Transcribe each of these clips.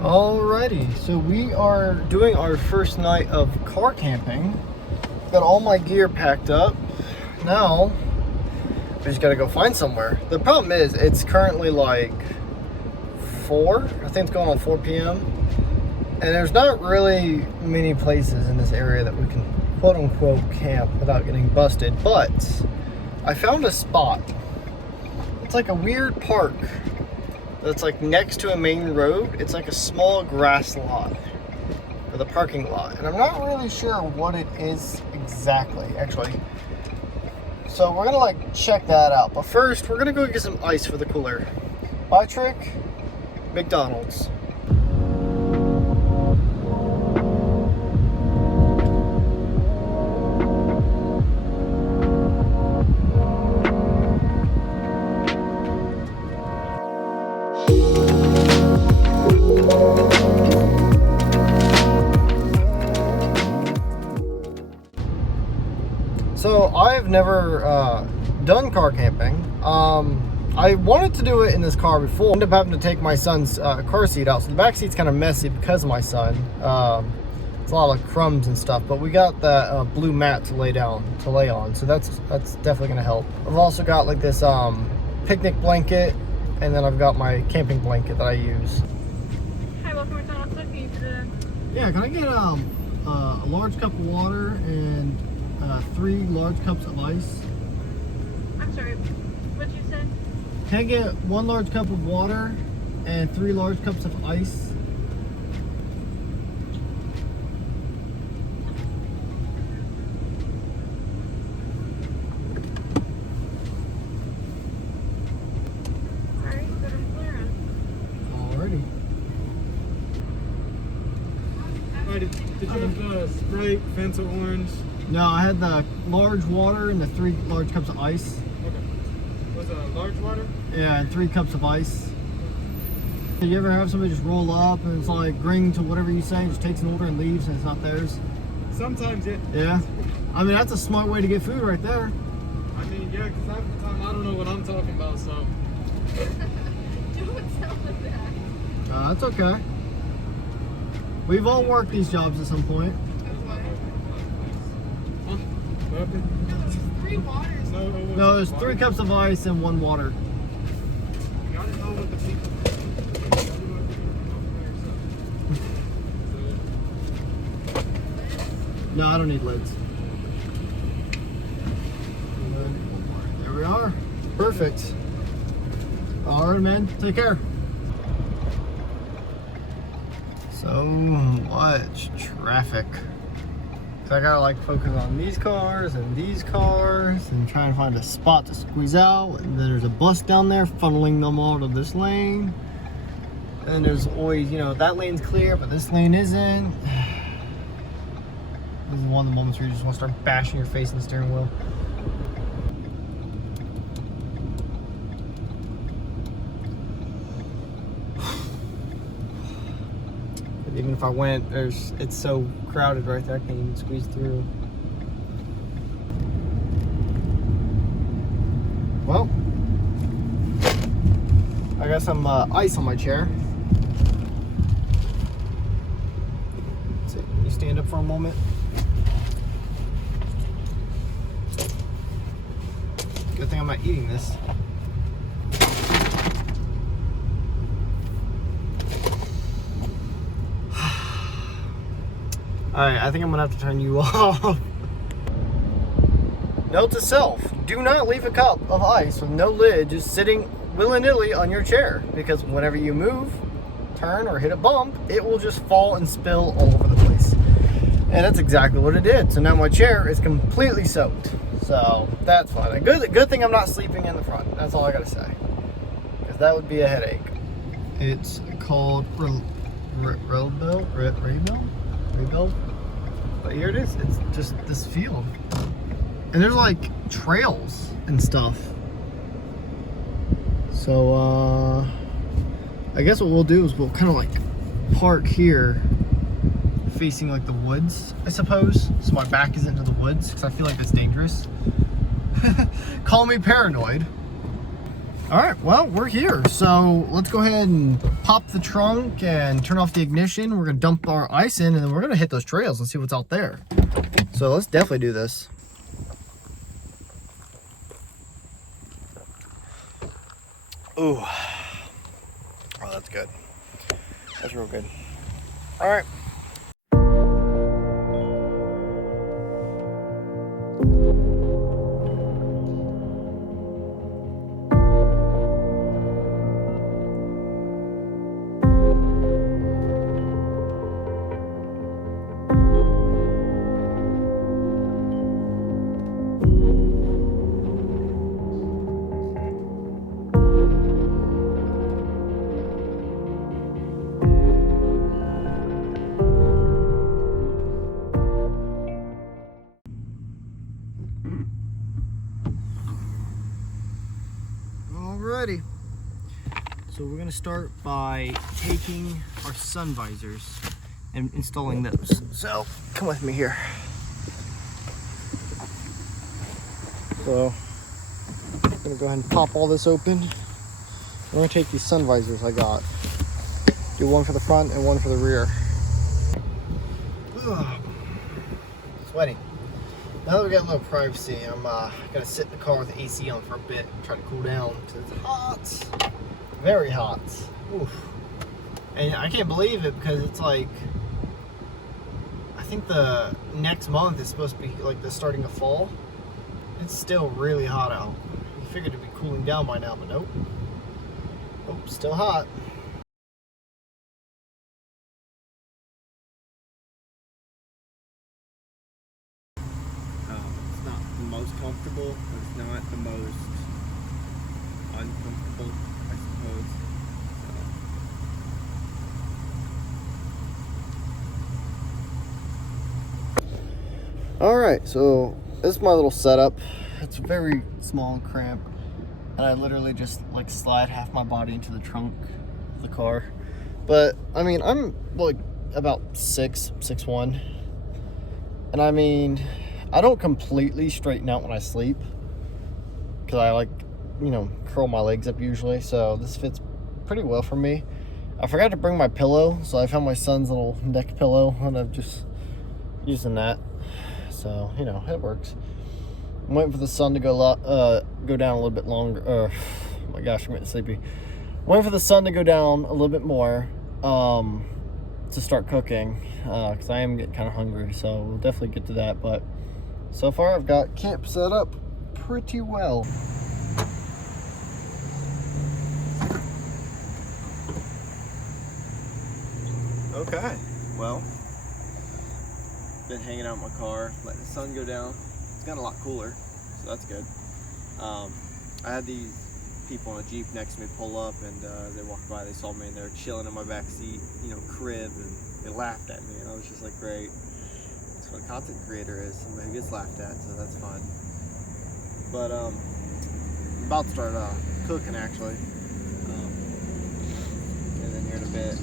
Alrighty, so we are doing our first night of car camping. Got all my gear packed up. Now, we just gotta go find somewhere. The problem is, it's currently like 4. I think it's going on 4 p.m. And there's not really many places in this area that we can quote unquote camp without getting busted. But I found a spot. It's like a weird park that's like next to a main road. It's like a small grass lot with a parking lot, and I'm not really sure what it is exactly, actually. So we're gonna like check that out, but first we're gonna go get some ice for the cooler. By trick, McDonald's. So I've never done car camping. I wanted to do it in this car before. I ended up having to take my son's car seat out, so the back seat's kind of messy because of my son. It's a lot of crumbs and stuff, but we got that blue mat to lay on, so that's definitely gonna help. I've also got like this picnic blanket, and then I've got my camping blanket that I use. Hi, welcome to McDonald's. What can you do today? Yeah, can I get a large cup of water and 3 large cups of ice? I'm sorry, what'd you say? Can I get 1 large cup of water and 3 large cups of ice? Alright, go to McLaren. Alrighty. Did you have Sprite, Fanta Orange? No, I had the large water and the 3 large cups of ice. Okay. Was it large water? Yeah, and 3 cups of ice. Did you ever have somebody just roll up and it's like agreeing to whatever you say, just takes an order and leaves and it's not theirs? Sometimes, yeah. Yeah. I mean, that's a smart way to get food right there. I mean, yeah, because half the time I don't know what I'm talking about, so. Don't tell them that. That's okay. We've all worked these jobs at some point. Huh? What happened? No, it's 3 waters. No, there's 3 cups of ice and 1 water. You gotta know what the people. No, I don't need lids. There we are. Perfect. All right, man. Take care. So much traffic. So I gotta like focus on these cars and try and find a spot to squeeze out. And then there's a bus down there funneling them all to this lane. And there's always, you know, that lane's clear, but this lane isn't. This is one of the moments where you just want to start bashing your face in the steering wheel. But even if I went, it's so crowded right there, I can't even squeeze through. Well, I got some ice on my chair. Let's see, can you stand up for a moment? Good thing I'm not eating this. Alright, I think I'm gonna have to turn you off. Note to self, do not leave a cup of ice with no lid just sitting willy-nilly on your chair, because whenever you move, turn, or hit a bump, it will just fall and spill all over the place. And that's exactly what it did. So now my chair is completely soaked. So that's fine. Good thing I'm not sleeping in the front. That's all I gotta say. Because that would be a headache. It's called Rebuild. But here it is. It's just this field. And there's like trails and stuff. So I guess what we'll do is we'll kind of like park here facing like the woods, I suppose, so my back isn't to the woods, because I feel like that's dangerous. Call me paranoid. All right, well, we're here. So let's go ahead and pop the trunk and turn off the ignition. We're gonna dump our ice in and then we're gonna hit those trails and see what's out there. So let's definitely do this. Ooh. Oh, that's good. That's real good. All right. Alrighty. So we're gonna start by taking our sun visors and installing those. So come with me here. So I'm gonna go ahead and pop all this open. I'm gonna take these sun visors I got. Do one for the front and one for the rear. Ugh. Sweaty. Now that we got a little privacy, I'm gonna sit in the car with the AC on for a bit and try to cool down because it's hot. Very hot. Oof. And I can't believe it because it's like, I think the next month is supposed to be like the starting of fall. It's still really hot out. You figured it'd be cooling down by now, but nope. Nope, still hot. It's not the most comfortable, but it's not the most uncomfortable, I suppose. Alright, so this is my little setup. It's very small and cramped. And I literally just like slide half my body into the trunk of the car. But I mean, I'm like about 6'1". And I mean, I don't completely straighten out when I sleep. Because I like, you know, curl my legs up usually. So this fits pretty well for me. I forgot to bring my pillow. So I found my son's little neck pillow. And I'm just using that. So, you know, it works. I'm waiting for the sun to go down a little bit longer. Oh my gosh, I'm getting sleepy. I'm waiting for the sun to go down a little bit more to start cooking because I am getting kind of hungry. So we'll definitely get to that. But so far, I've got camp set up pretty well. Okay, well, been hanging out in my car, letting the sun go down. It's gotten a lot cooler, so that's good. I had these people in a Jeep next to me pull up, and they walked by, they saw me, and they were chilling in my back seat, you know, crib, and they laughed at me, and I was just like, great. That's what a content creator is, somebody who gets laughed at, so that's fun. But I'm about to start cooking, actually. And then here in a bit,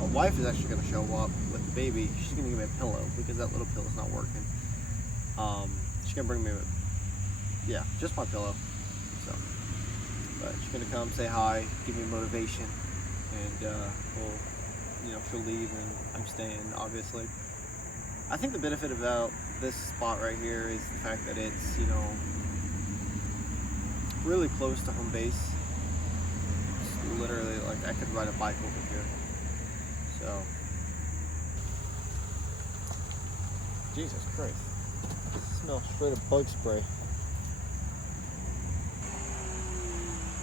my wife is actually going to show up with the baby. She's going to give me a pillow because that little pillow's not working. She's going to bring me, yeah, just my pillow. So, but she's going to come say hi, give me motivation, and we'll, you know, she'll leave and I'm staying, obviously. I think the benefit about this spot right here is the fact that it's, you know, really close to home base. It's literally like I could ride a bike over here. So, Jesus Christ, it smells straight of bug spray.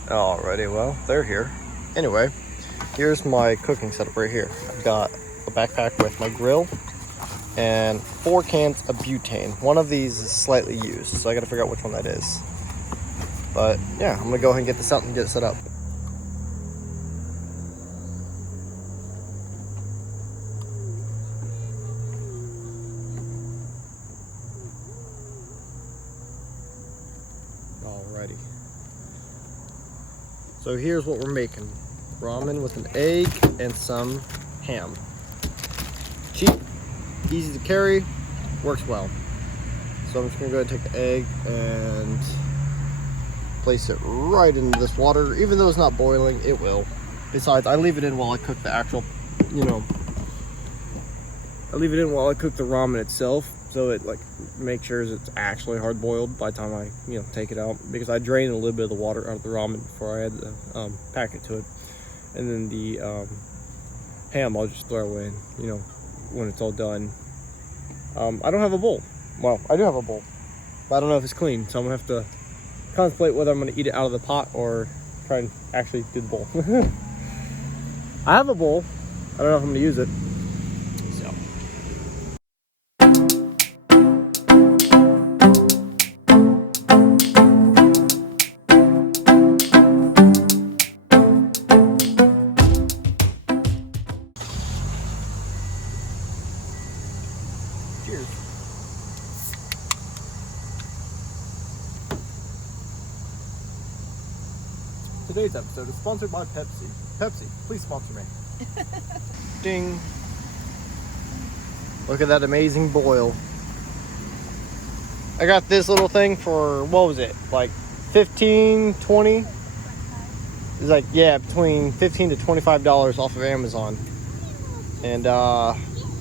Alrighty, well, they're here. Anyway, here's my cooking setup right here. I've got a backpack with my grill and 4 cans of butane. One of these is slightly used, so I gotta figure out which one that is. But yeah, I'm gonna go ahead and get this out and get it set up. Alrighty. So here's what we're making. Ramen with an egg and some ham. Cheap, easy to carry, works well. So I'm just gonna go ahead and take the egg and place it right into this water. Even though it's not boiling, it will. Besides, I leave it in while I cook the actual, I leave it in while I cook the ramen itself, so it like makes sure it's actually hard boiled by the time I take it out, because I drain a little bit of the water out of the ramen before I add the packet to it, and then the ham I'll just throw in when it's all done. I don't have a bowl. Well, I do have a bowl, but I don't know if it's clean, so I'm gonna have to contemplate whether I'm gonna eat it out of the pot or try and actually do the bowl. I have a bowl. I don't know if I'm gonna use it. So. Cheers. Today's episode is sponsored by Pepsi. Pepsi, please sponsor me. Ding. Look at that amazing boil. I got this little thing for, what was it? Like 15, 20? It's like, yeah, between $15 to $25 off of Amazon. And, I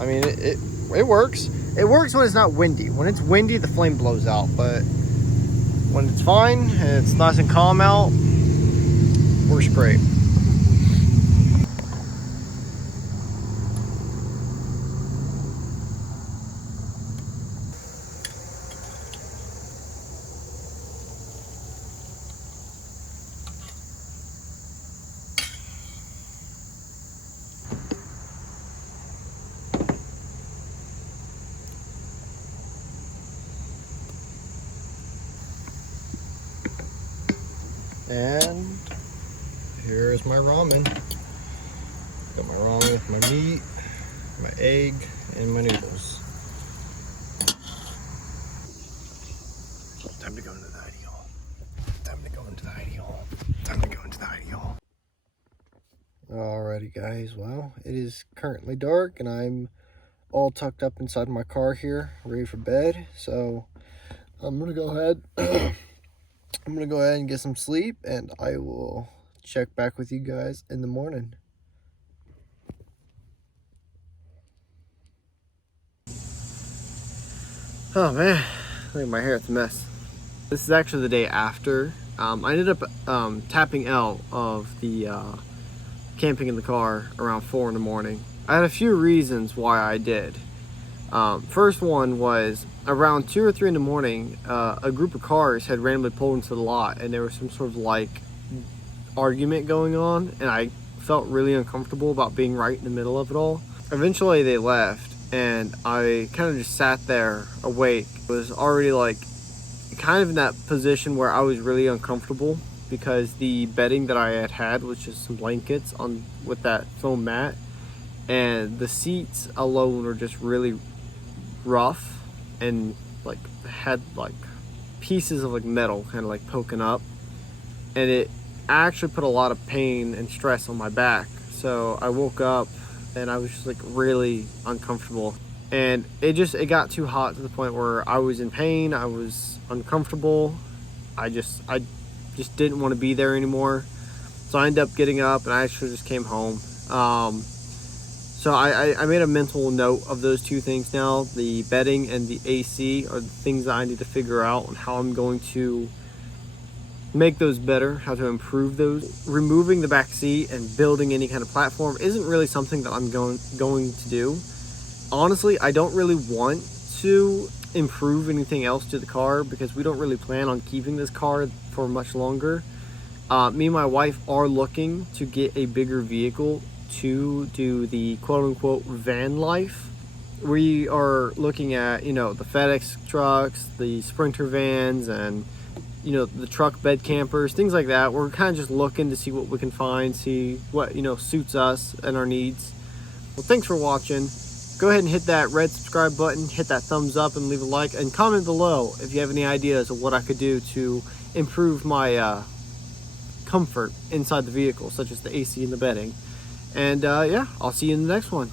mean, it works. It works when it's not windy. When it's windy, the flame blows out. But when it's fine and it's nice and calm out, works great. And here's my ramen. Got my ramen with my meat, my egg, and my noodles. Time to go into the hidey hole. Time to go into the hidey hole. Time to go into the hidey hole. Alrighty guys, well, it is currently dark and I'm all tucked up inside my car here, ready for bed. So I'm gonna go ahead and get some sleep, and I will check back with you guys in the morning. Oh man, look at my hair, it's a mess. This is actually the day after. I ended up tapping out of the camping in the car around 4 in the morning. I had a few reasons why I did. First one was around 2 or 3 in the morning, a group of cars had randomly pulled into the lot, and there was some sort of like argument going on, and I felt really uncomfortable about being right in the middle of it all. Eventually they left, and I kind of just sat there awake. I was already like kind of in that position where I was really uncomfortable because the bedding that I had was just some blankets on with that foam mat, and the seats alone were just really rough and like had like pieces of like metal kind of like poking up, and it actually put a lot of pain and stress on my back. So I woke up and I was just like really uncomfortable, and it got too hot to the point where I was in pain, I was uncomfortable, I just didn't want to be there anymore. So I ended up getting up and I actually just came home. So I made a mental note of those two things now. The bedding and the AC are the things that I need to figure out and how I'm going to make those better, how to improve those. Removing the back seat and building any kind of platform isn't really something that I'm going to do. Honestly, I don't really want to improve anything else to the car because we don't really plan on keeping this car for much longer. Me and my wife are looking to get a bigger vehicle to do the quote-unquote van life. We are looking at, the FedEx trucks, the Sprinter vans, and the truck bed campers, things like that. We're kind of just looking to see what we can find, see what suits us and our needs. Well, thanks for watching. Go ahead and hit that red subscribe button, hit that thumbs up, and leave a like, and comment below if you have any ideas of what I could do to improve my comfort inside the vehicle, such as the AC and the bedding. And yeah, I'll see you in the next one.